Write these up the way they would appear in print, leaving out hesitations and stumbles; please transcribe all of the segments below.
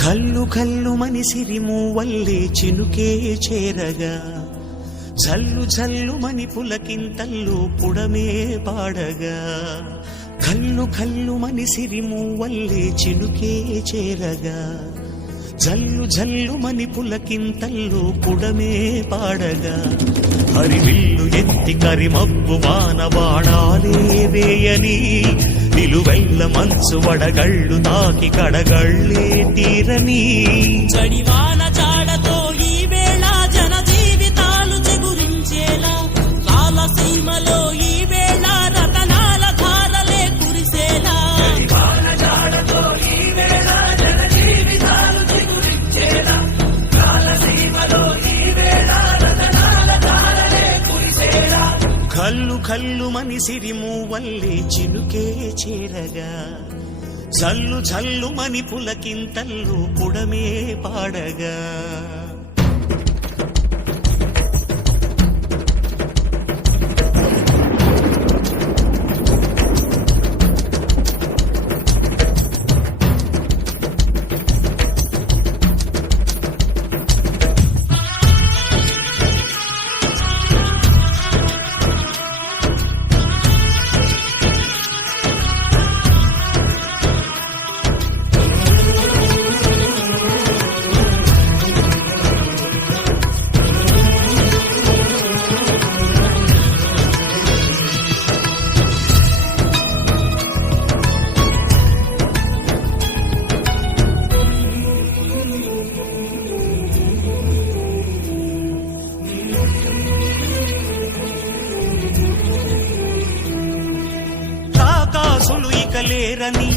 కల్లు కల్లు మనిసిరి మూవల్లే చినుకే చేరగా జల్లు జల్లు మని పులకింతల్లు పుడమే పాడగా కల్లు కల్లు మనిసిరి మూవల్లే చినుకే చేరగా జల్లు జల్లు మని పులకింతల్లు పుడమే పాడగా హరివిల్లు ఎత్తి కరిమబ్బు వాన బాణాలే వేయని నిలువెల్ల మంచు వడగళ్ళు తాకి కడగళ్ళే తీరని చడివాన చాడతో ఈ వేళ జన జీవితాలు చెగురించేలా కాలసీమలో ఈ వేళ రతనాల ధారలే కురిసేలా చడివాన చాడతో ఈ వేళ జన జీవితాలు చెగురించేలా కాలసీమలో ఈ వేళ రతనాల ధారలే కురిసేలా కల్లు కల్లు మనిసిరి మూవల్లే చినుకే చేరగా జల్లు జల్లు మని పులకింతల్లు పుడమే పాడగా రాకాసులు ఇక లేరని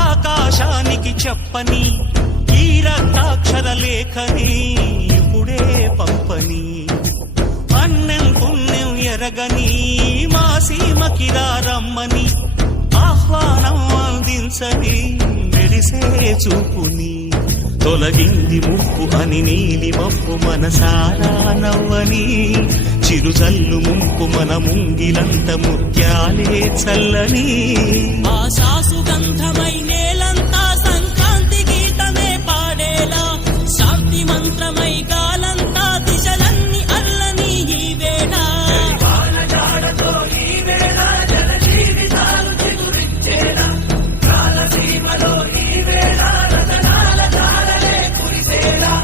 ఆకాశానికి చెప్పని ఈ రక్తాక్షర లేఖని ఇప్పుడే పంపని అన్నం పుణ్యం ఎరగని మా సీమకి రమ్మని ఆహ్వానం అందించని మెరిసే చూపుని తొలగింది ముప్పు అని నీలి మప్పు మనసారా నవ్వని చిరుజల్లు ముంపు మన ముంగిలంత ముత్యాలే చల్లని ఆశాసు గంధమై నేలంతా సంక్రాంతి గీతమే పాడేలా శాంతి మంత్రమై గాలంతా దిశలన్నీ అల్లని ఈ వేళ జన జీవితాలు చెగురించేలా కాలసీమలో ఈ వేళ రతనాల ధారలే కురిసేలా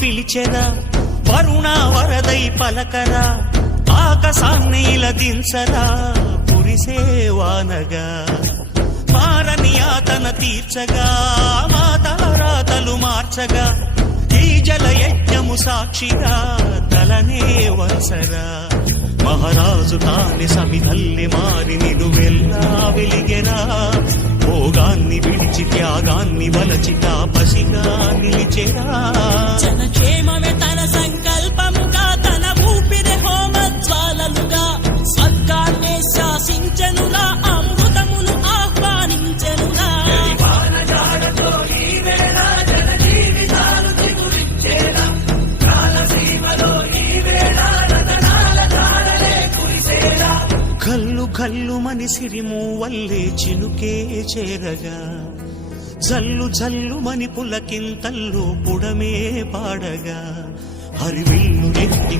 పిలిచెరా వరుణ వరదై పలకరా ఆకాశాన్ని ఇలదించరా కురిసే వానగా మారని ఆతన తీర్చగా మాతారాతలు మార్చగా ఈ జల యజ్ఞము సాక్షిగా తలనే వసరా మహారాజు తాని సమిధల్లి మారి నిలువెల్లా వెలిగెరా భోగాన్ని విడిచి త్యాగాన్ని వలచి తాపసిగా నిలిచెరా జనక్షేమమే తన సంకల్పముగా తన ఊపిరి హోమజ్వాలలుగా స్వర్గాన్నే శాసించెనురా అమృతమును ఆహ్వానించెనురా జన జీవితాలు చిగురించేలా కాలసీమలో ఈ వేళ రతనాల ధారలే కురిసేలా కల్లు కల్లు జల్లుమని సిరిమూవల్లే చినుకే చేరగా జల్లు జల్లుమని పులకింతల్లో పుడమే పాడగా హరివిల్లు ఎత్తి